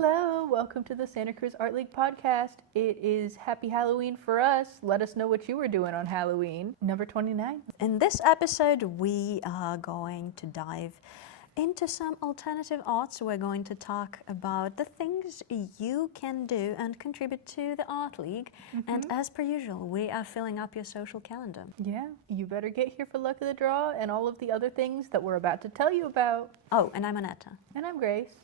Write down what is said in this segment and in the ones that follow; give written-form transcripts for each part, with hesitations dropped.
Hello, welcome to the Santa Cruz Art League podcast. It is Happy Halloween for us. Let us know what you were doing on Halloween. Number 29. In this episode, we are going to dive into some alternative arts. We're going to talk about the things you can do and contribute to the Art League. And as per usual, we are filling up your social calendar. Yeah, you better get here for Luck of the Draw and all of the other things that we're about to tell you about. Oh, and I'm Anetta. And I'm Grace.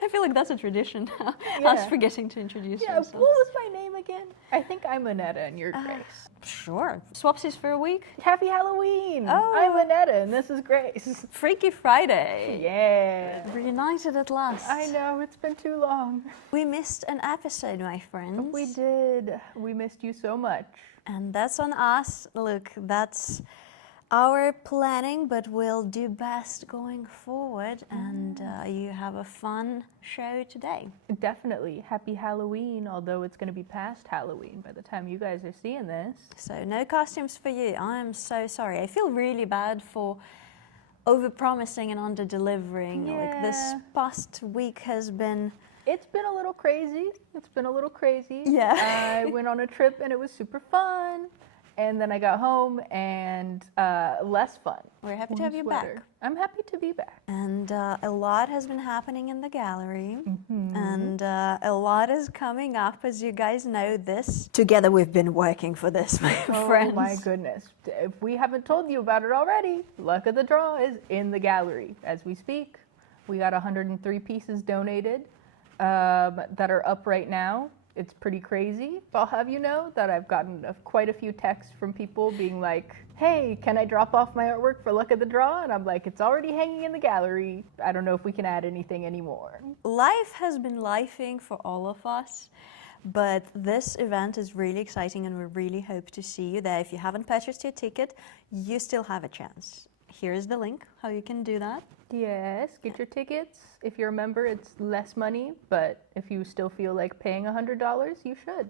I feel like that's a tradition now, Yeah. us forgetting to introduce Yeah, ourselves. what was my name again? I think I'm Anetta and you're Grace. Sure. Swapsies for a week. Happy Halloween! Oh. I'm Anetta and this is Grace. Freaky Friday. Yeah. Reunited at last. I know, it's been too long. We missed an episode, my friends. We did. We missed you so much. And that's on us. Look, that's our planning, but we'll do best going forward. And you have a fun show today. Definitely. Happy Halloween, although it's going to be past Halloween by the time you guys are seeing this. So no costumes for you. I'm so sorry. I feel really bad for over-promising and under-delivering. Like this Yeah. past week has been... It's been a little crazy. Yeah. I went on a trip and it was super fun. And then I got home and less fun. We're happy to Warm have you sweater. back. I'm happy to be back. And a lot has been happening in the gallery. And a lot is coming up, as you guys know this. Together we've been working for this, my friends. Oh my goodness. If we haven't told you about it already, Luck of the Draw is in the gallery as we speak. We got 103 pieces donated that are up right now. It's pretty crazy. I'll have you know that I've gotten quite a few texts from people being like, hey, can I drop off my artwork for Luck of the Draw? And I'm like, it's already hanging in the gallery. I don't know if we can add anything anymore. Life has been lifing for all of us, but this event is really exciting and we really hope to see you there. If you haven't purchased your ticket, you still have a chance. Here is the link, how you can do that. Yes, get your tickets. If you're a member, it's less money, but if you still feel like paying $100, you should.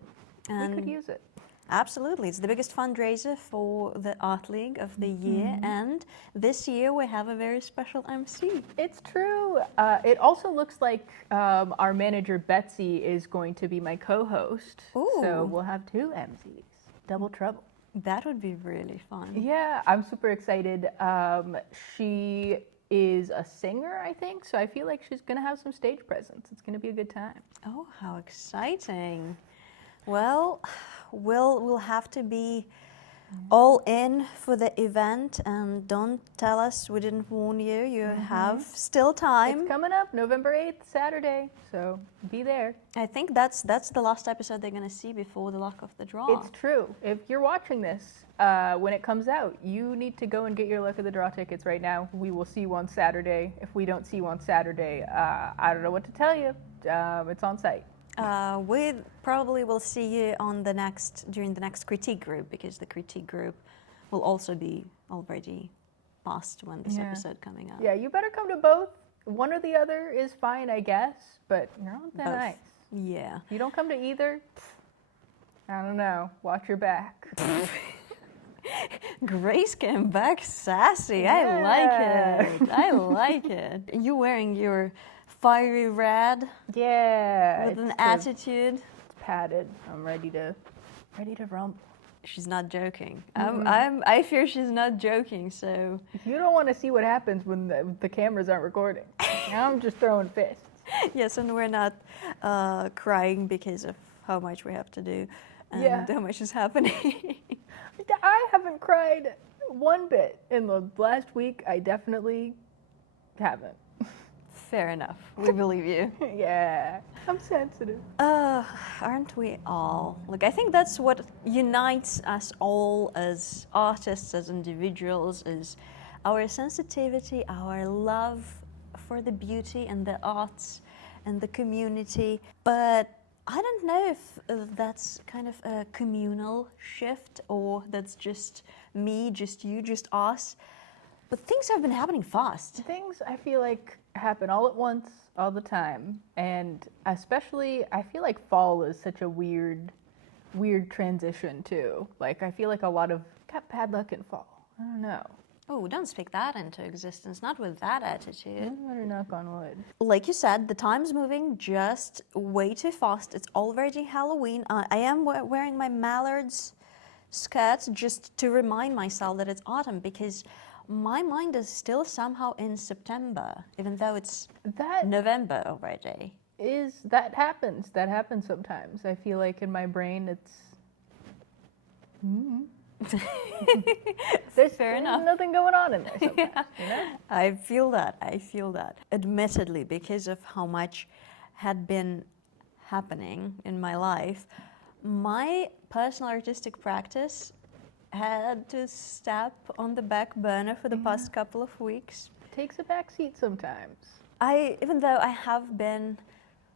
We could use it. Absolutely. It's the biggest fundraiser for the Art League of the year, and this year we have a very special MC. It's true. It also looks like our manager, Betsy, is going to be my co-host. Ooh. So we'll have two MCs. Double trouble. That would be really fun. Yeah, I'm super excited. She is a singer, I think, so I feel like she's going to have some stage presence. It's going to be a good time. Oh, how exciting. Well, we'll have to be all in for the event, and don't tell us we didn't warn you. You have still time. It's coming up November 8th, Saturday, so be there. I think that's the last episode they're going to see before the Luck of the Draw. It's true. If you're watching this when it comes out, you need to go and get your Luck of the Draw tickets right now. We will see you on Saturday. If we don't see you on Saturday, I don't know what to tell you. It's on site. We probably will see you on during the next critique group, because the critique group will also be already past when this episode coming out. Yeah, you better come to both. One or the other is fine, I guess, but you're on thin Both. ice. Yeah. If you don't come to either, I don't know. Watch your back. Grace came back sassy. Yeah. I like it. I like it. You wearing your fiery red Yeah. with an it's attitude. It's padded. I'm ready to rumble. She's not joking. I fear she's not joking. So You don't want to see what happens when the cameras aren't recording. I'm just throwing fists. yes, and we're not crying because of how much we have to do and how much is happening. I haven't cried one bit in the last week. I definitely haven't. Fair enough. We believe you. Yeah, I'm sensitive. Aren't we all? Like, I think that's what unites us all as artists, as individuals, is our sensitivity, our love for the beauty and the arts and the community. But I don't know if that's kind of a communal shift, or that's just me, just you, just us. But things have been happening fast. Things I feel like happen all at once, all the time. And especially, I feel like fall is such a weird transition too. Like, I feel like a lot of got bad luck in fall. I don't know. Oh, don't speak that into existence, not with that attitude. Better knock on wood. Like you said, the time's moving just way too fast. It's already Halloween. I am wearing my Mallard's skirt just to remind myself that it's autumn, because my mind is still somehow in September, even though it's That November already. that happens. That happens sometimes. I feel like in my brain it's. There's Fair enough. nothing going on in there sometimes, you know? I feel that. Admittedly, because of how much had been happening in my life, my personal artistic practice had to step on the back burner for the past couple of weeks. Takes a backseat sometimes. Even though I have been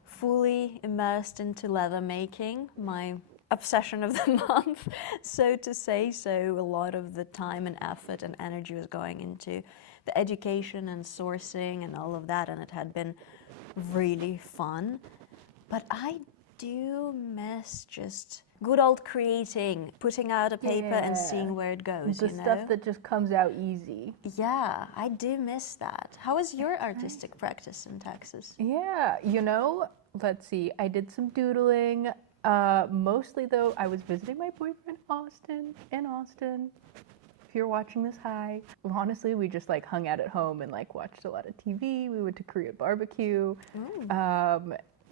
fully immersed into leather making, my obsession of the month, so to say, so a lot of the time and effort and energy was going into the education and sourcing and all of that, and it had been really fun. But I do miss just good old creating, putting out a paper and seeing where it goes, The you know? stuff that just comes out easy. Yeah, I do miss that. How is your artistic practice in Texas? Yeah, let's see. I did some doodling. Mostly though, I was visiting my boyfriend in Austin. If you're watching this, hi. Honestly, we just like hung out at home and like watched a lot of TV. We went to Korea barbecue.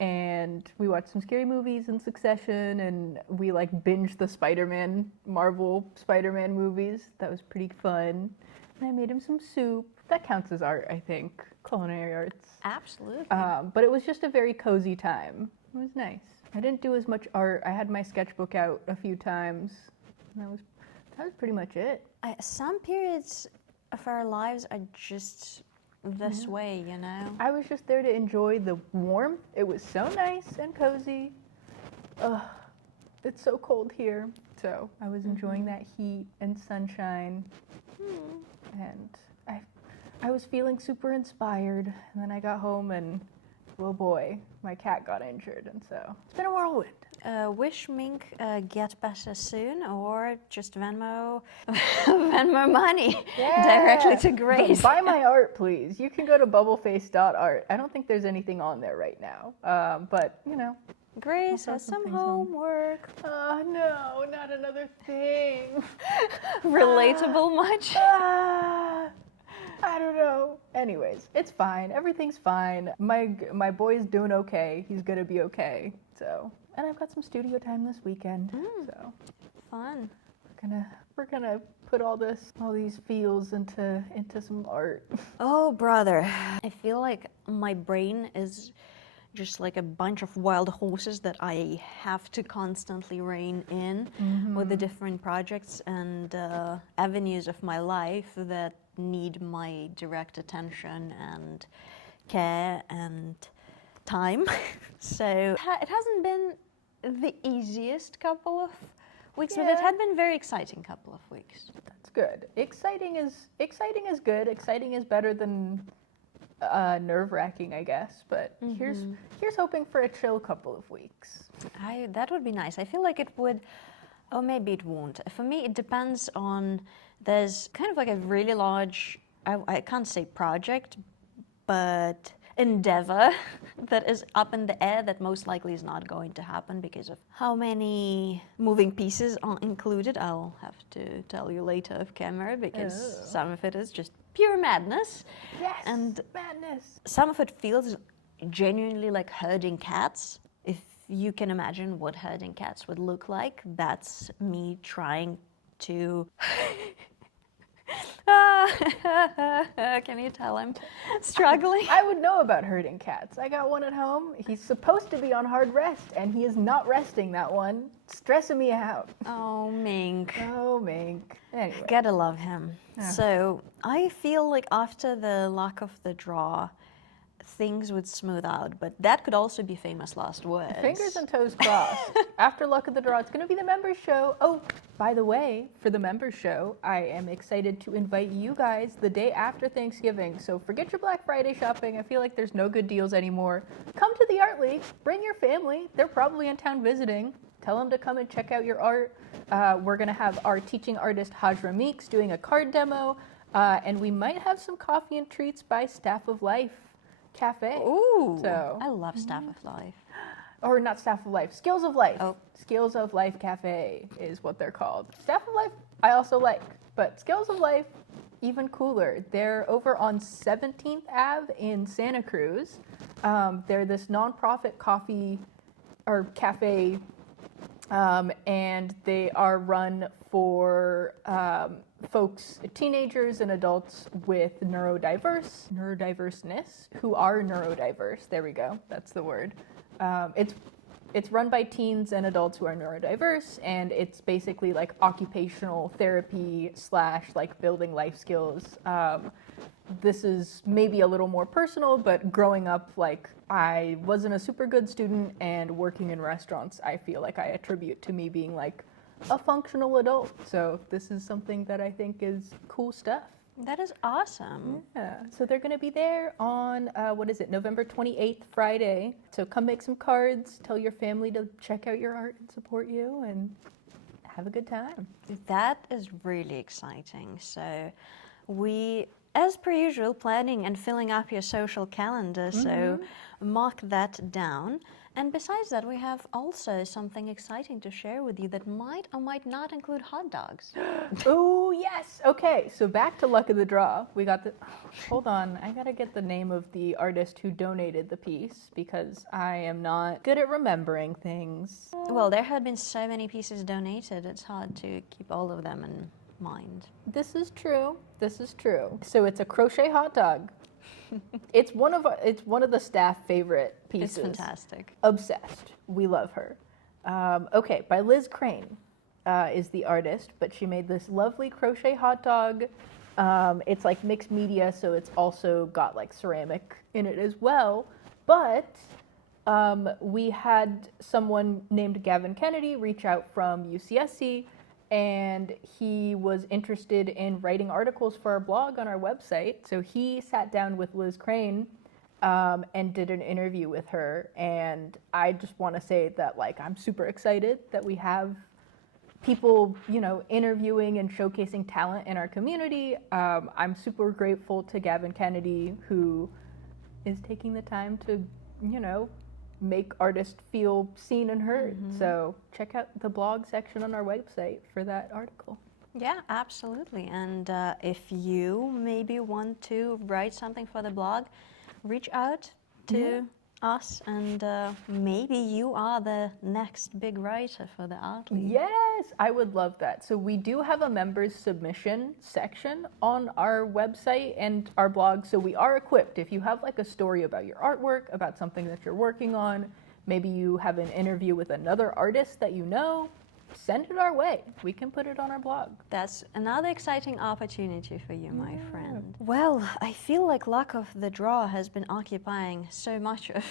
And we watched some scary movies in succession, and we like binged the Marvel Spider-Man movies. That was pretty fun. And I made him some soup. That counts as art, I think, culinary arts. Absolutely. But it was just a very cozy time. It was nice. I didn't do as much art. I had my sketchbook out a few times. And that was pretty much it. Some periods of our lives are just this way, you know? I was just there to enjoy the warmth. It was so nice and cozy. Ugh, it's so cold here. So I was enjoying that heat and sunshine. And I was feeling super inspired. And then I got home and, oh boy, my cat got injured. And so it's been a whirlwind. Wish Mink get better soon, or just Venmo money directly to Grace. Buy my art, please. You can go to bubbleface.art. I don't think there's anything on there right now. But, Grace has some homework. Oh, no, not another thing. Relatable much? I don't know. Anyways, it's fine. Everything's fine. My boy's doing okay. He's gonna be okay. So, and I've got some studio time this weekend. So, Fun. we're gonna put all these feels into some art. Oh, brother. I feel like my brain is just like a bunch of wild horses that I have to constantly rein in with the different projects and avenues of my life that need my direct attention and care and time. So it hasn't been the easiest couple of weeks, but it had been a very exciting couple of weeks. That's good. Exciting is good. Exciting is better than nerve-wracking, I guess. But here's hoping for a chill couple of weeks. That would be nice. I feel like it would, or maybe it won't. For me, it depends on, there's kind of like a really large, I can't say project, but endeavor that is up in the air that most likely is not going to happen because of how many moving pieces are included. I'll have to tell you later off camera because some of it is just pure madness. Yes, and madness. some of it feels genuinely like herding cats. If you can imagine what herding cats would look like, that's me trying to can you tell I'm struggling? I would know about herding cats. I got one at home. He's supposed to be on hard rest, and he is not resting, that one. Stressing me out. Oh, Mink. Oh, Mink. Anyway. Gotta love him. Yeah. So I feel like after the luck of the draw, things would smooth out, but that could also be famous last words. Fingers and toes crossed. After luck of the draw, it's going to be the members show. Oh, by the way, for the members show, I am excited to invite you guys the day after Thanksgiving. So forget your Black Friday shopping. I feel like there's no good deals anymore. Come to the Art League. Bring your family. They're probably in town visiting. Tell them to come and check out your art. We're going to have our teaching artist Hajra Meeks doing a card demo. And we might have some coffee and treats by Staff of Life Cafe. Ooh, So, I love Staff of Life. or not Staff of Life, Skills of Life. Oh. Skills of Life Cafe is what they're called. Staff of Life, I also like, but Skills of Life, even cooler. They're over on 17th Ave in Santa Cruz. They're this nonprofit coffee or cafe, and they are run for folks, teenagers and adults with neurodiverseness, who are neurodiverse. There we go. That's the word. It's run by teens and adults who are neurodiverse, and it's basically like occupational therapy / like building life skills. This is maybe a little more personal, but growing up, like, I wasn't a super good student, and working in restaurants, I feel like I attribute to me being like a functional adult. So this is something that I think is cool stuff. That is awesome. Yeah, so they're going to be there on, November 28th, Friday. So come make some cards, tell your family to check out your art and support you, and have a good time. That is really exciting. So we, as per usual, planning and filling up your social calendar, so mark that down. And besides that, we have also something exciting to share with you that might or might not include hot dogs. Oh, yes. Okay, so back to Luck of the Draw. We got the... Hold on, I gotta get the name of the artist who donated the piece, because I am not good at remembering things. Well, there have been so many pieces donated, it's hard to keep all of them in mind. This is true. This is true. So it's a crochet hot dog. It's one of the staff favorite pieces. It's fantastic. Obsessed. We love her. Okay, by Liz Crane is the artist, but she made this lovely crochet hot dog. It's like mixed media, so it's also got like ceramic in it as well. But we had someone named Gavin Kennedy reach out from UCSC, and he was interested in writing articles for our blog on our website. So he sat down with Liz Crane and did an interview with her. And I just want to say that, like, I'm super excited that we have people, you know, interviewing and showcasing talent in our community. I'm super grateful to Gavin Kennedy, who is taking the time to, you know, make artists feel seen and heard. So check out the blog section on our website for that article. Yeah, absolutely. And if you maybe want to write something for the blog, reach out to us, and maybe you are the next big writer for the Art League. Yes, I would love that. So we do have a members submission section on our website and our blog, so we are equipped. If you have like a story about your artwork, about something that you're working on, maybe you have an interview with another artist that you know, send it our way. We can put it on our blog. That's another exciting opportunity for you, my friend. Well, I feel like Luck of the Draw has been occupying so much of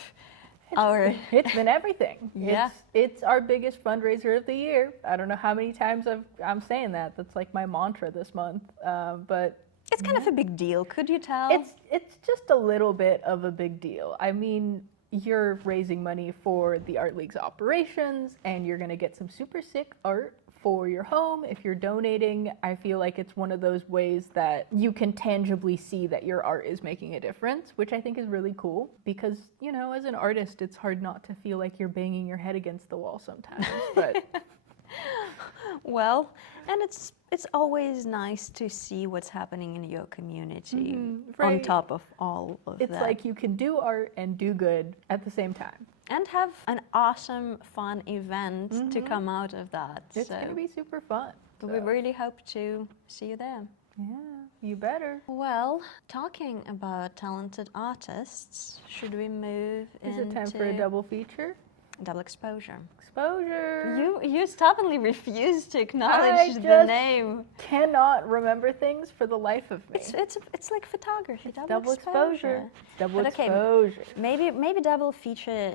our... It's been everything. Yeah. It's our biggest fundraiser of the year. I don't know how many times I'm saying that. That's like my mantra this month. But it's kind of a big deal, could you tell? It's just a little bit of a big deal. I mean, you're raising money for the Art League's operations, and you're going to get some super sick art for your home. If you're donating, I feel like it's one of those ways that you can tangibly see that your art is making a difference, which I think is really cool, because, you know, as an artist, it's hard not to feel like you're banging your head against the wall sometimes. But well, and it's always nice to see what's happening in your community on top of all of that. It's like you can do art and do good at the same time. And have an awesome, fun event to come out of that. It's going to be super fun. We really hope to see you there. Yeah, you better. Well, talking about talented artists, should we move Is into... it time for a double feature? Double exposure. Exposure. You stubbornly refuse to acknowledge the name. Cannot remember things for the life of me. It's like photography. It's double exposure. Double exposure. Maybe double feature.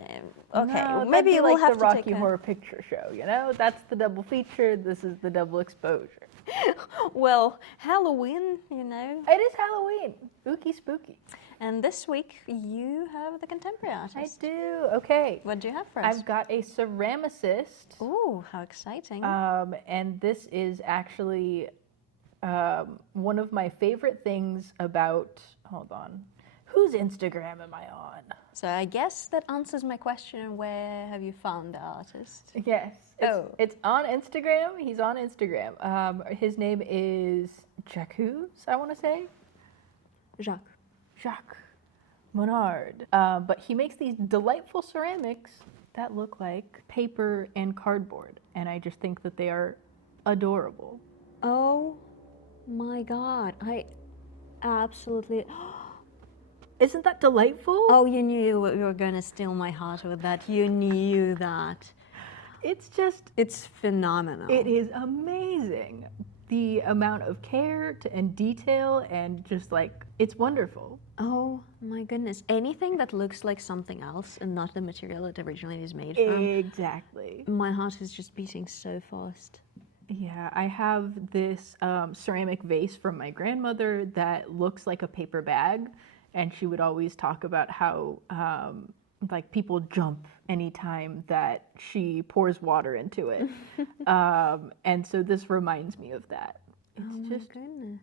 Okay, No, maybe that'd be we'll like have the to Rocky take Horror Picture Show. You know, that's the double feature. This is the double exposure. Well, Halloween, you know. It is Halloween. Spooky, spooky. And this week you have the contemporary artist. I do. Okay. What do you have for us? I've got a ceramicist. Ooh, how exciting. And this is actually One of my favorite things about, hold on, whose Instagram am I on? So I guess that answers my question, where have you found the artist? Yes, it's on Instagram. He's on Instagram. His name is Jacques, I want to say. Jacques Monneraud. But he makes these delightful ceramics that look like paper and cardboard. And I just think that they are adorable. Oh my God, I absolutely... Isn't that delightful? Oh, you knew you were gonna steal my heart with that. You knew that. It's phenomenal. It is amazing. The amount of care and detail and just like, it's wonderful. Oh my goodness. Anything that looks like something else and not the material it originally is made from. Exactly. My heart is just beating so fast. Yeah, I have this ceramic vase from my grandmother that looks like a paper bag. And she would always talk about how like people jump anytime that she pours water into it. And so this reminds me of that. It's just goodness.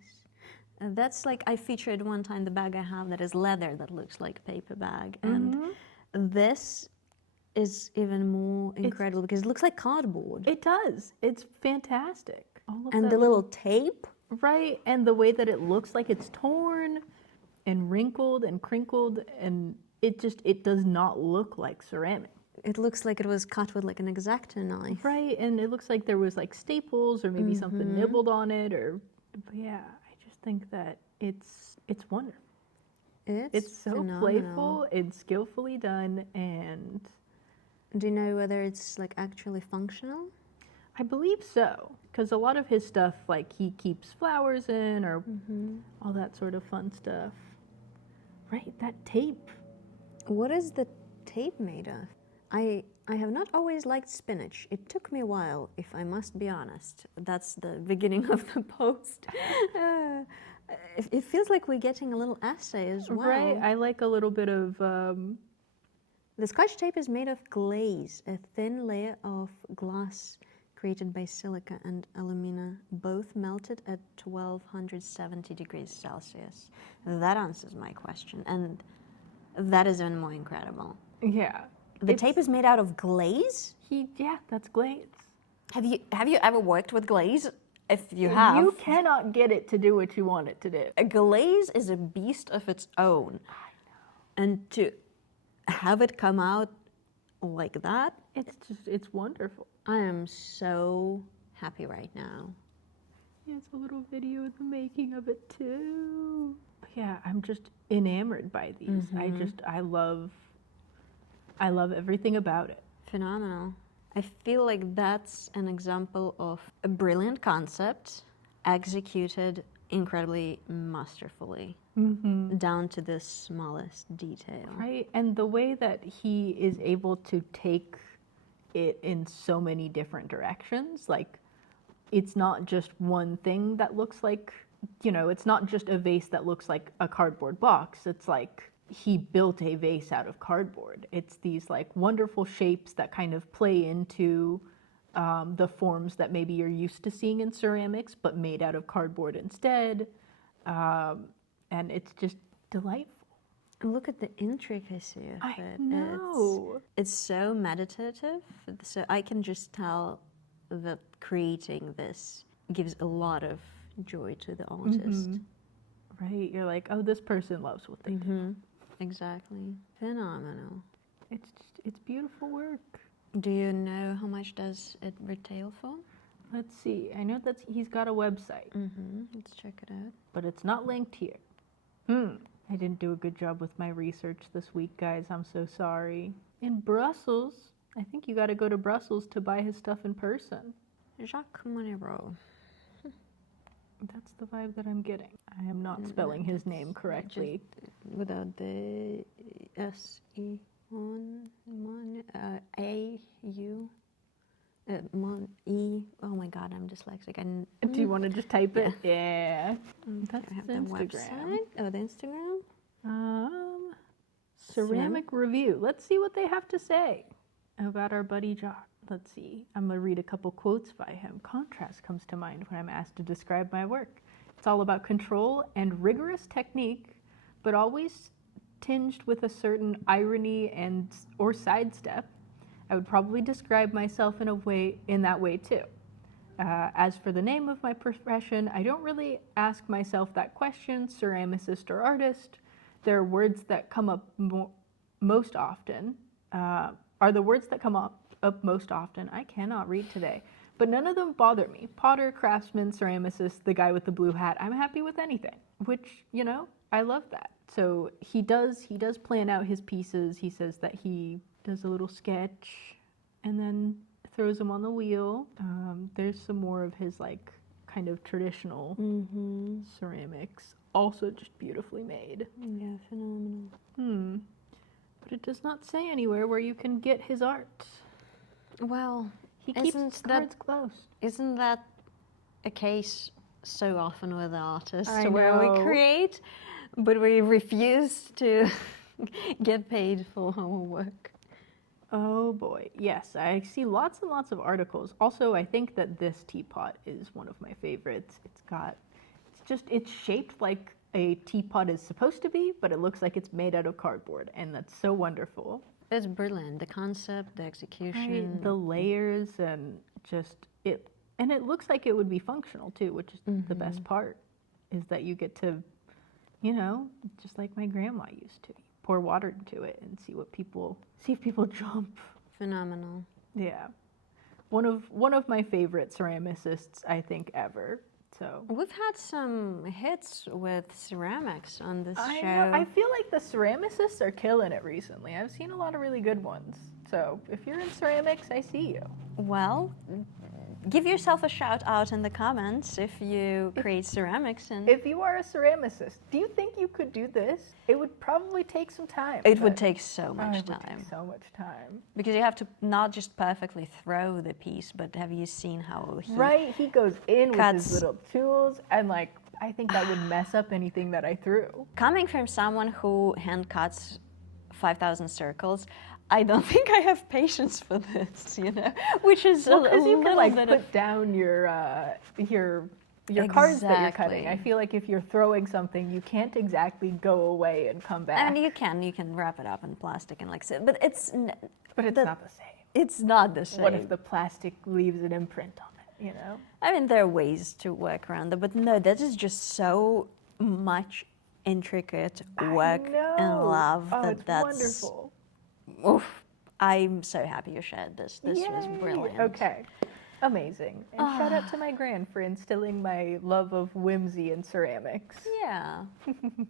That's like, I featured one time the bag I have that is leather that looks like a paper bag. And this is even more incredible because it looks like cardboard. It does. It's fantastic. And the little tape. Right. And the way that it looks like it's torn and wrinkled and crinkled, and it does not look like ceramic. It looks like it was cut with like an X-Acto knife. Right, and it looks like there was like staples or maybe something nibbled on it, but yeah, I just think that it's wonderful. It's so phenomenal. playful and skillfully done, and... Do you know whether it's like actually functional? I believe so, because a lot of his stuff, like he keeps flowers in or all that sort of fun stuff. Right, that tape. What is the tape made of? I have not always liked spinach. It took me a while, if I must be honest. That's the beginning of the post. It feels like we're getting a little essay as well. Right, I like a little bit of... The Scotch tape is made of glaze, a thin layer of glass created by silica and alumina, both melted at 1270 degrees Celsius. That answers my question, and that is even more incredible. Yeah. The tape is made out of glaze? Yeah, that's glaze. Have you ever worked with glaze? If you have... You cannot get it to do what you want it to do. A glaze is a beast of its own. I know. And to have it come out like that... It's wonderful. I am so happy right now. Yeah, it's a little video of the making of it too. Yeah, I'm just enamored by these. I love everything about it. Phenomenal. I feel like that's an example of a brilliant concept executed incredibly masterfully, down to the smallest detail. Right, and the way that he is able to take it in so many different directions, like it's not just one thing that looks like, it's not just a vase that looks like a cardboard box. It's like he built a vase out of cardboard. It's these like wonderful shapes that kind of play into the forms that maybe you're used to seeing in ceramics, but made out of cardboard instead. And it's just delightful. Look at the intricacy of it. I know. It's so meditative. So I can just tell that creating this gives a lot of joy to the artist. Right, you're like, oh, this person loves what they do. Exactly. Phenomenal. It's beautiful work. Do you know how much does it retail for? Let's see. I know that he's got a website. Let's check it out. But it's not linked here. I didn't do a good job with my research this week, guys. I'm so sorry. In Brussels, I think you got to go to Brussels to buy his stuff in person. Jacques Monneraud. That's the vibe that I'm getting. I am not spelling his name correctly. Just without the S-E A-U. E. Oh my God, I'm dyslexic. Do you want to just type it? Yeah. That's I have the the Instagram. website. Oh, the Instagram. Ceramic review. Let's see what they have to say about our buddy Jacques. Let's see. I'm going to read a couple quotes by him. Contrast comes to mind when I'm asked to describe my work. It's all about control and rigorous technique, but always tinged with a certain irony and or sidestep. I would probably describe myself in that way too. As for the name of my profession, I don't really ask myself that question, ceramicist or artist. There are words that come up most often. Are the words that come up most often? I cannot read today. But none of them bother me. Potter, craftsman, ceramicist, the guy with the blue hat. I'm happy with anything, which, I love that. So he does plan out his pieces. He says that he does a little sketch and then throws them on the wheel. There's some more of his kind of traditional ceramics, also just beautifully made. Yeah, phenomenal. But it does not say anywhere where you can get his art. Well, He keeps his cards close. Isn't that a case so often with artists I where we know. create, but we refuse to get paid for our work? Oh boy, yes, I see lots and lots of articles. Also, I think that this teapot is one of my favorites. It's shaped like a teapot is supposed to be, but it looks like it's made out of cardboard, and that's so wonderful. It's brilliant. The concept, the execution. Right, the layers, and just it, and it looks like it would be functional too, which is the best part, is that you get to, just like my grandma used to, pour water into it and see if people jump. Phenomenal. Yeah, one of my favorite ceramicists, I think, ever. So We've had some hits with ceramics on this I show. know, I feel like the ceramicists are killing it recently. I've seen a lot of really good ones. So if you're in ceramics, I see you. Well, give yourself a shout out in the comments if you create ceramics. And If you are a ceramicist, do you think you could do this? It would probably take some time. it would but- take so much it would time. take so much time. Because you have to not just perfectly throw the piece, but have you seen how he Right, he goes in with cuts- his little tools, and I think that would mess up anything that I threw. Coming from someone who hand cuts 5,000 circles, I don't think I have patience for this, which is Well, a because you little can bit put of... down your cards that you're cutting. Exactly. I feel like if you're throwing something, you can't exactly go away and come back. I mean, you can wrap it up in plastic and but it's but it's not the same. it's not the same. What if the plastic leaves an imprint on it? I mean, there are ways to work around it, but no, that is just so much intricate work and love it's that's wonderful. Oof, I'm so happy you shared this. This was Yay. brilliant. Okay. Amazing. And shout out to my gran for instilling my love of whimsy in ceramics. Yeah,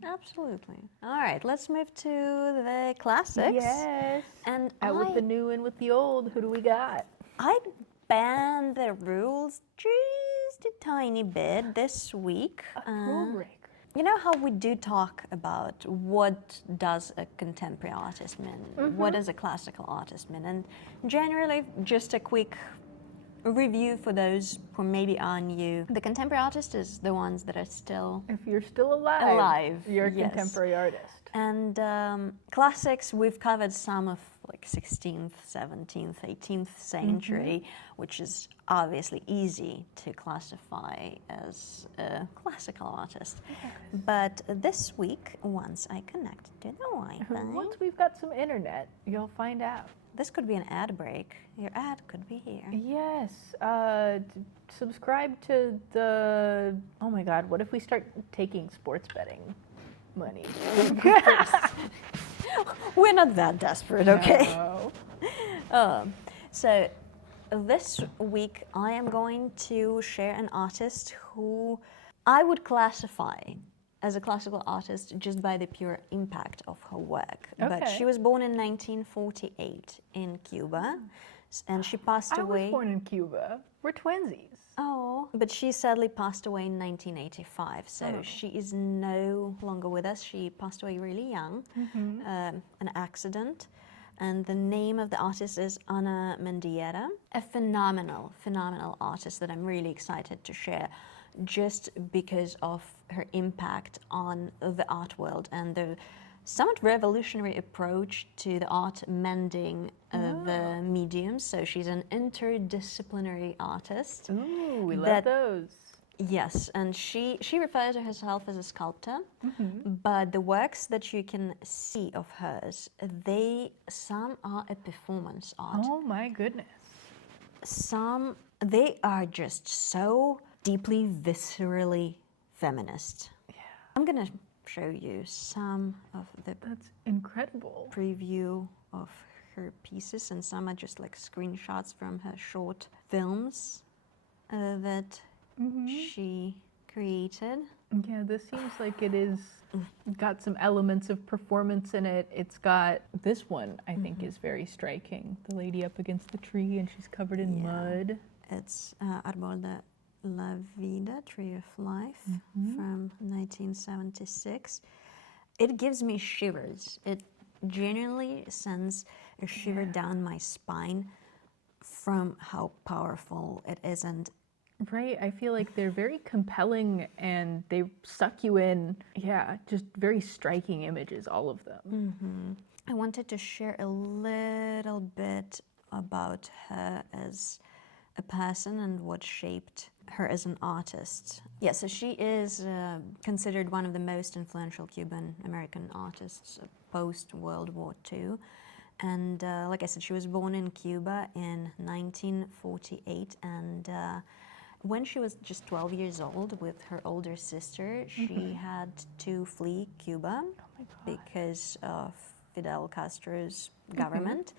absolutely. All right, let's move to the classics. Yes. And Out with the new and with the old. Who do we got? I banned the rules just a tiny bit this week. Rule breaker. You know how we do talk about what does a contemporary artist mean? What does a classical artist mean? And generally, just a quick review for those who maybe are new. The contemporary artist is the ones that are still If you're still alive, you're a yes. contemporary artist. And classics, we've covered some of 16th, 17th, 18th century, which is obviously easy to classify as a classical artist. Yes. But this week, once I connect to the Wi-Fi, Once we've got some internet, you'll find out. this could be an ad break. Your ad could be here. Yes. Subscribe to the. Oh my God! What if we start taking sports betting money? We're not that desperate, okay? No. So this week I am going to share an artist who I would classify as a classical artist just by the pure impact of her work. But Okay. she was born in 1948 in Cuba, and she passed I away. was born in Cuba. We're twinsies. Oh, but she sadly passed away in 1985, so she is no longer with us. She passed away really young, an accident. And the name of the artist is Mendieta, a phenomenal, phenomenal artist that I'm really excited to share just because of her impact on the art world and the somewhat revolutionary approach to the art mending the mediums. So she's an interdisciplinary artist. Ooh, we love That- those. Yes, and she refers to herself as a sculptor, but the works that you can see of hers, some are a performance art. Oh my goodness. Some they are just so deeply viscerally feminist. Yeah. I'm gonna show you some of the That's incredible. preview of her pieces, and some are just like screenshots from her short films that she created. Yeah, this seems like it is got some elements of performance in it. It's got this one I think is very striking. The lady up against the tree and she's covered in mud. It's Arbol de la Vida, Tree of Life, from 1976. It gives me shivers. It genuinely sends a shiver down my spine from how powerful it is. And Right, I feel like they're very compelling and they suck you in. Yeah, just very striking images, all of them. I wanted to share a little bit about her as a person and what shaped her as an artist. Yeah, so she is considered one of the most influential Cuban American artists post-World War II. And like I said, she was born in Cuba in 1948, and when she was just 12 years old with her older sister, she had to flee Cuba because of Fidel Castro's government.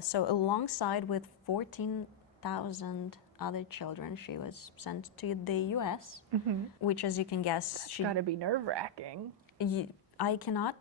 So alongside with 14,000 other children, she was sent to the US, which, as you can guess, It's gotta be nerve-wracking. I cannot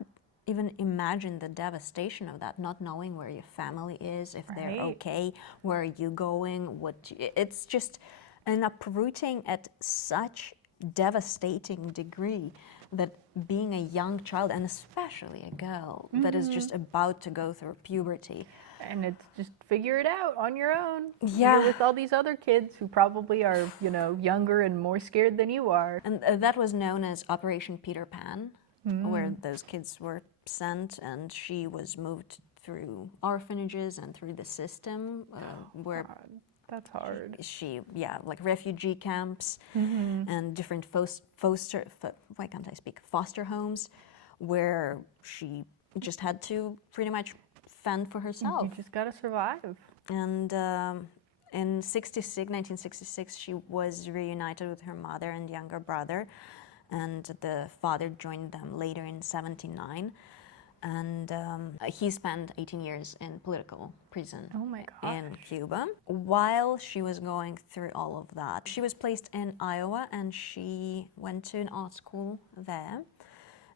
even imagine the devastation of that, not knowing where your family is, if they're okay, where are you going, it's just an uprooting at such devastating degree that being a young child, and especially a girl that is just about to go through puberty. And it's just figure it out on your own. Yeah. You're with all these other kids who probably are, younger and more scared than you are. And that was known as Operation Peter Pan, where those kids were sent, and she was moved through orphanages and through the system where God, that's hard. like refugee camps and different foster homes, where she just had to pretty much fend for herself. You just gotta survive. And in 1966, she was reunited with her mother and younger brother, and the father joined them later in 1979. And he spent 18 years in political prison in Cuba. While she was going through all of that, she was placed in Iowa, and she went to an art school there.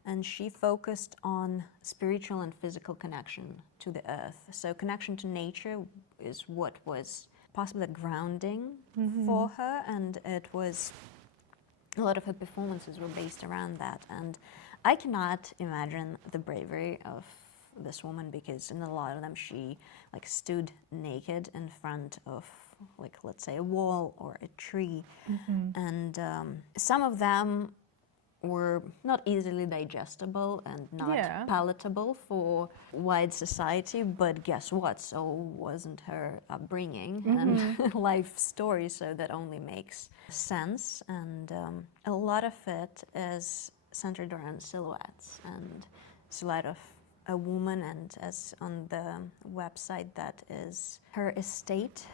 And she focused on spiritual and physical connection to the earth. So connection to nature is what was possibly grounding for her, and it was a lot of her performances were based around that. And I cannot imagine the bravery of this woman, because in a lot of them she stood naked in front of let's say a wall or a tree, and some of them were not easily digestible and not palatable for wide society, but guess what? So wasn't her upbringing and life story, so that only makes sense. And a lot of it is centered around silhouettes and silhouette of a woman, and as on the website that is her estate,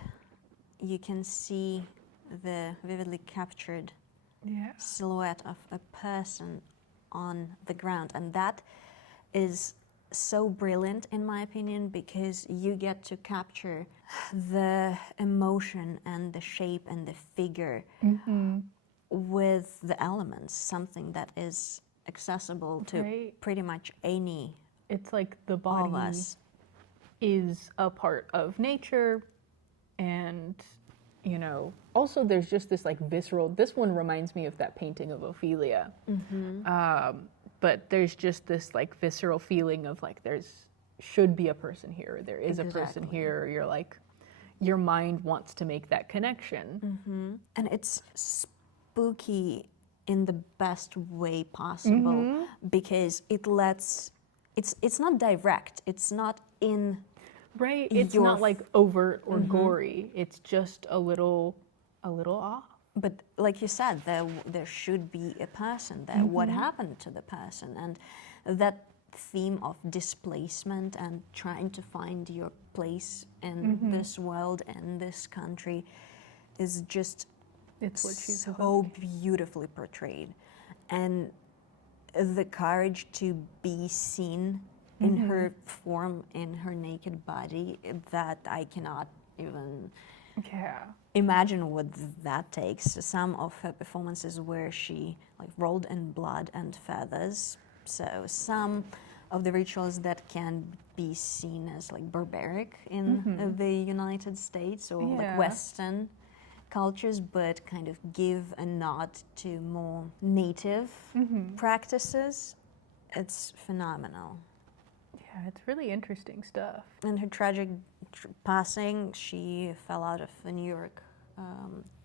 you can see the vividly captured silhouette of a person on the ground. And that is so brilliant, in my opinion, because you get to capture the emotion and the shape and the figure with the elements, something that is accessible to pretty much any It's like the body of us. is a part of nature, and also there's just this visceral, this one reminds me of that painting of Ophelia, but there's just this visceral feeling of there's should be a person here, there is a person here, you're your mind wants to make that connection. And it's spooky in the best way possible, because it lets, it's not direct, it's not in Right, it's not overt or gory. It's just a little off. but like you said, there should be a person there. What happened to the person? And that theme of displacement and trying to find your place in this world and this country is just It's what she's so beautifully portrayed. And the courage to be seen in her form, in her naked body, that I cannot even imagine what that takes. Some of her performances where she like rolled in blood and feathers. So some of the rituals that can be seen as like barbaric in the United States or like Western cultures, but kind of give a nod to more native practices. It's phenomenal. Yeah, it's really interesting stuff. And her tragic passing, she fell out of a New York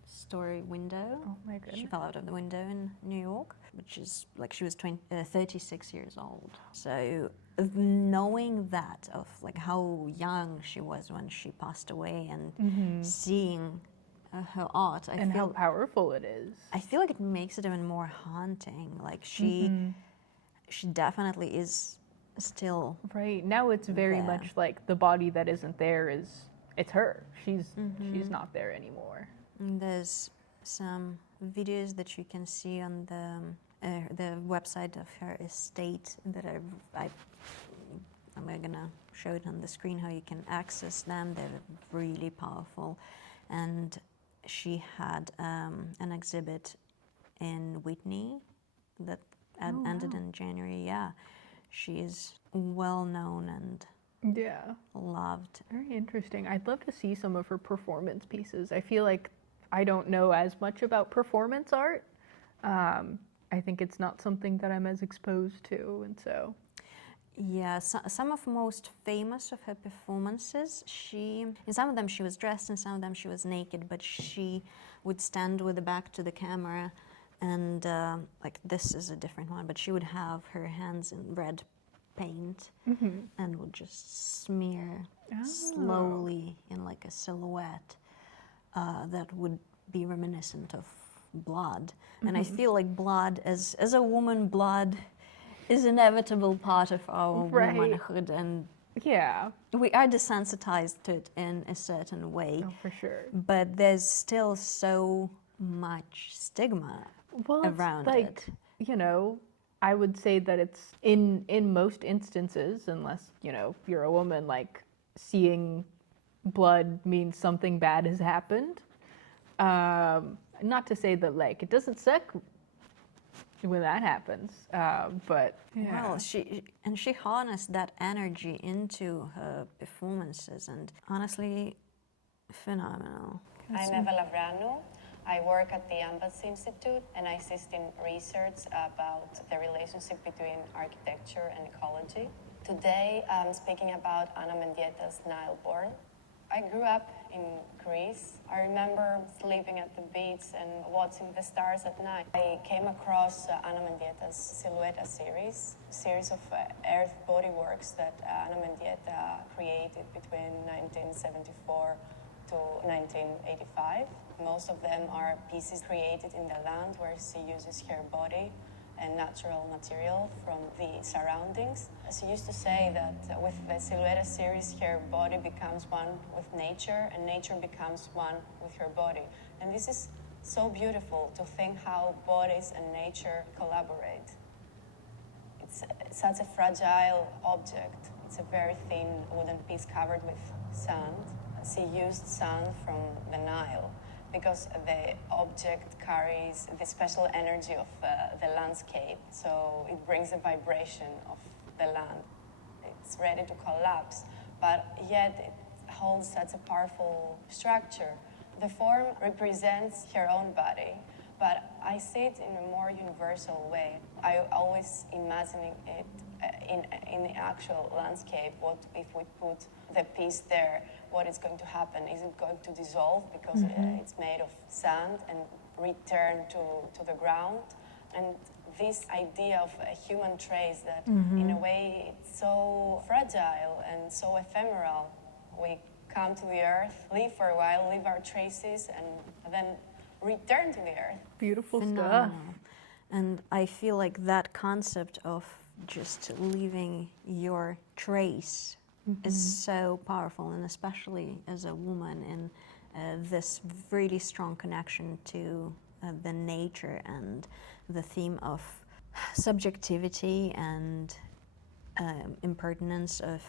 story window. Oh my goodness. She fell out of the window in New York, which is like she was 36 years old. So knowing that of like how young she was when she passed away and seeing her art, I feel how powerful it is. I feel like it makes it even more haunting. Like she definitely is still right. Now it's very there. much like the body that isn't there it's her. She's not there anymore. And there's some videos that you can see on the website of her estate that I'm gonna show it on the screen how you can access them. They're really powerful. And she had an exhibit in Whitney that ended in January. Yeah, she is well known and loved. Very interesting. I'd love to see some of her performance pieces. I feel like I don't know as much about performance art. I think it's not something that I'm as exposed to, and so. Yeah, some of the most famous of her performances, in some of them she was dressed, in some of them she was naked, but she would stand with the back to the camera, and like this is a different one, but she would have her hands in red paint and would just smear slowly in like a silhouette that would be reminiscent of blood. And I feel like blood, as a woman, blood is inevitable part of our womanhood, and we are desensitized to it in a certain way. Oh, for sure. But there's still so much stigma around like, it. You know, I would say that it's in most instances, unless, you know, you're a woman, like seeing blood means something bad has happened. Not to say that like it doesn't suck when that happens, but well, she harnessed that energy into her performances, and honestly, phenomenal. I'm Eva Lavrano. I work at the Embassy Institute, and I assist in research about the relationship between architecture and ecology. Today, I'm speaking about Anna Mendieta's Nile Born. I grew up in Greece. I remember sleeping at the beach and watching the stars at night. I came across Anna Mendieta's Silhouette series, a series of earth bodyworks that Anna Mendieta created between 1974 to 1985. Most of them are pieces created in the land where she uses her body and natural material from the surroundings. She used to say that with the Silhouette series, her body becomes one with nature and nature becomes one with her body. And this is so beautiful to think how bodies and nature collaborate. It's such a fragile object. It's a very thin wooden piece covered with sand. She used sand from the Nile because the object carries the special energy of the landscape, so it brings the vibration of the land. It's ready to collapse, but yet it holds such a powerful structure. The form represents her own body, but I see it in a more universal way. I always imagining it in the actual landscape. What if we put the piece there? What is going to happen? Is it going to dissolve because it's made of sand and return to the ground? And this idea of a human trace that in a way it's so fragile and so ephemeral. We come to the earth, live for a while, leave our traces, and then return to the earth. Beautiful stuff. Phenomenal. And I feel like that concept of just leaving your trace is so powerful, and especially as a woman in this really strong connection to the nature and the theme of subjectivity and impertinence of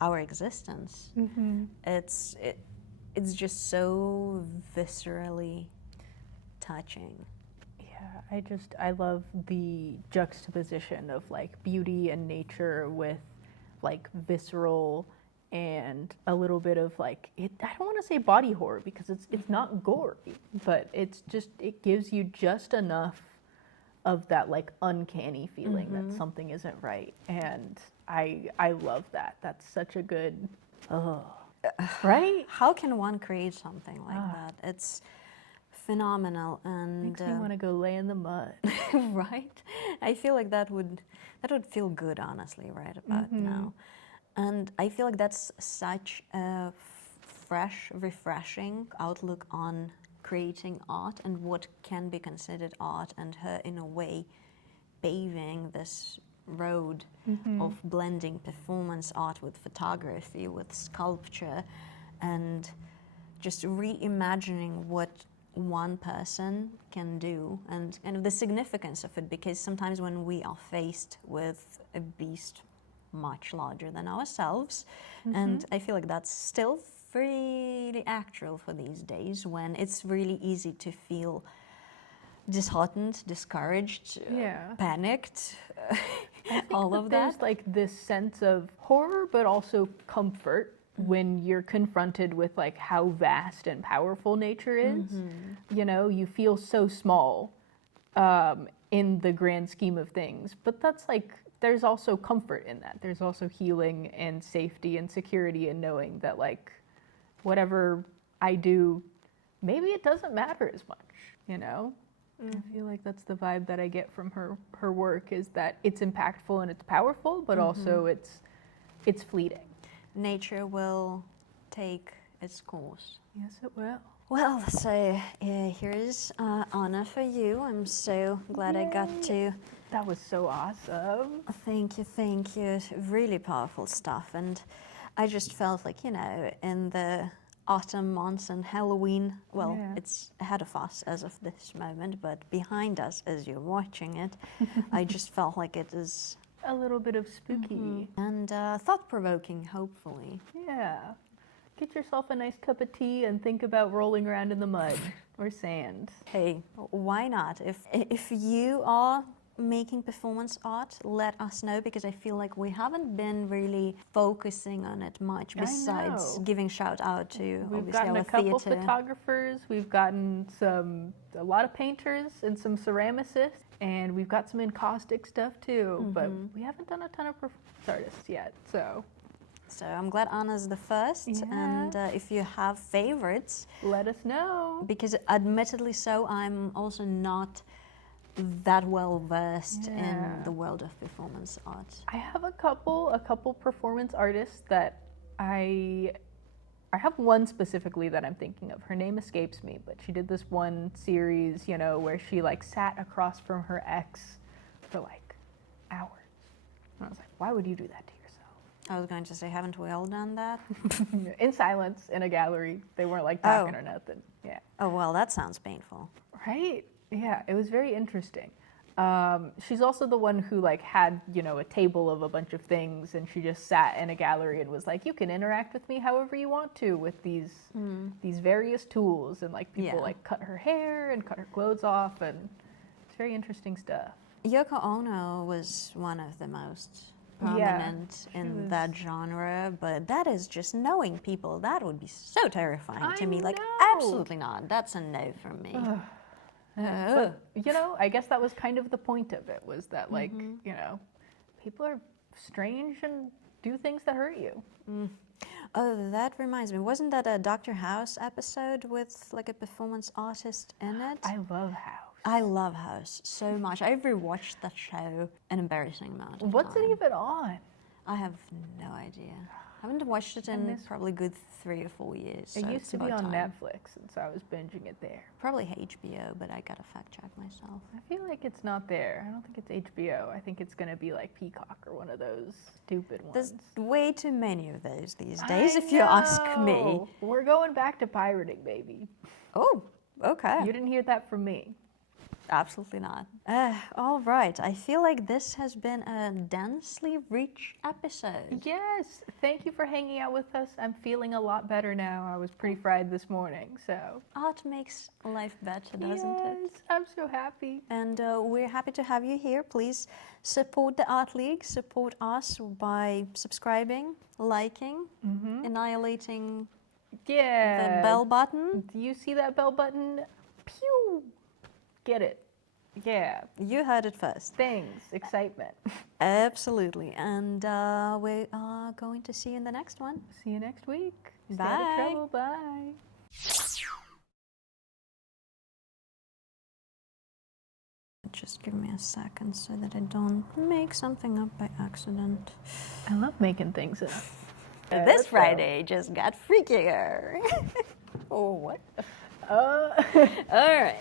our existence. It's just so viscerally touching. Yeah, I love the juxtaposition of like beauty and nature with like visceral and a little bit of like I don't want to say body horror because it's not gory, but it gives you just enough of that like uncanny feeling that something isn't right, and I love that. That's such a good right? How can one create something like that? It's phenomenal, and Makes me want to go lay in the mud. right? I feel like that would feel good, honestly, right about now. And I feel like that's such a fresh, refreshing outlook on creating art and what can be considered art, and her, in a way, paving this road of blending performance art with photography, with sculpture, and just reimagining what one person can do, and the significance of it, because sometimes when we are faced with a beast much larger than ourselves, and I feel like that's still really actual for these days, when it's really easy to feel disheartened, discouraged, panicked, all of that. There's like this sense of horror, but also comfort when you're confronted with like how vast and powerful nature is. You know, you feel so small in the grand scheme of things, but that's like, there's also comfort in that. There's also healing and safety and security in knowing that like whatever I do, maybe it doesn't matter as much, you know? I feel like that's the vibe that I get from her work, is that it's impactful and it's powerful, but also it's fleeting. Nature will take its course. Yes, it will. Well, so here's Anna for you. I'm so glad I got to. That was so awesome. Thank you. Really powerful stuff. And I just felt like, you know, in the autumn months and Halloween, well, it's ahead of us as of this moment, but behind us as you're watching it, I just felt like it is a little bit of spooky. And thought-provoking, hopefully. Yeah. Get yourself a nice cup of tea and think about rolling around in the mud or sand. Hey, why not? If you are making performance art, let us know, because I feel like we haven't been really focusing on it much, besides giving shout out to We've obviously gotten our a couple theater. photographers, we've gotten a lot of painters and some ceramicists, and we've got some encaustic stuff too, but we haven't done a ton of performance artists yet, so. So I'm glad Anna's the first, and if you have favorites, let us know. Because admittedly so, I'm also not that well versed in the world of performance art. I have a couple performance artists that I have one specifically that I'm thinking of. Her name escapes me, but she did this one series, you know, where she like sat across from her ex for like hours. And I was like, why would you do that to yourself? I was going to say, haven't we all done that? In silence, in a gallery. They weren't like talking or nothing. Yeah. Oh, well, that sounds painful. Right? Yeah, it was very interesting. She's also the one who like had, you know, a table of a bunch of things, and she just sat in a gallery and was like, you can interact with me however you want to with these various tools, and like people like cut her hair and cut her clothes off, and it's very interesting stuff. Yoko Ono was one of the most prominent in that genre, but that is just knowing people. That would be so terrifying to me. Like, absolutely not. That's a no from me. But, you know, I guess that was kind of the point of it, was that like, you know, people are strange and do things that hurt you. Oh, that reminds me. Wasn't that a Dr. House episode with like a performance artist in it? I love House. I love House so much. I've rewatched that show an embarrassing amount of What's time. it even on? I have no idea. haven't watched it I in miss- probably good 3 or 4 years. It so used it's to be about on time. Netflix, and so I was binging it there. Probably HBO, but I gotta fact check myself. I feel like it's not there. I don't think it's HBO. I think it's gonna be like Peacock or one of those stupid ones. There's way too many of those these days, if you ask me. know. We're going back to pirating, baby. Oh, okay. You didn't hear that from me. Absolutely not. All right. I feel like this has been a densely rich episode. Yes, thank you for hanging out with us. I'm feeling a lot better now. I was pretty fried this morning, so. Art makes life better, doesn't Yes, it? I'm so happy. And we're happy to have you here. Please support the Art League, support us by subscribing, liking, annihilating Yeah. the bell button. Do you see that bell button? Pew! Get it. Yeah. You heard it first. Things, excitement. Absolutely. And we are going to see you in the next one. See you next week. Stay out of Bye. trouble. Bye. Just give me a second so that I don't make something up by accident. I love making things up. This Friday just got freakier. Oh, what? All right.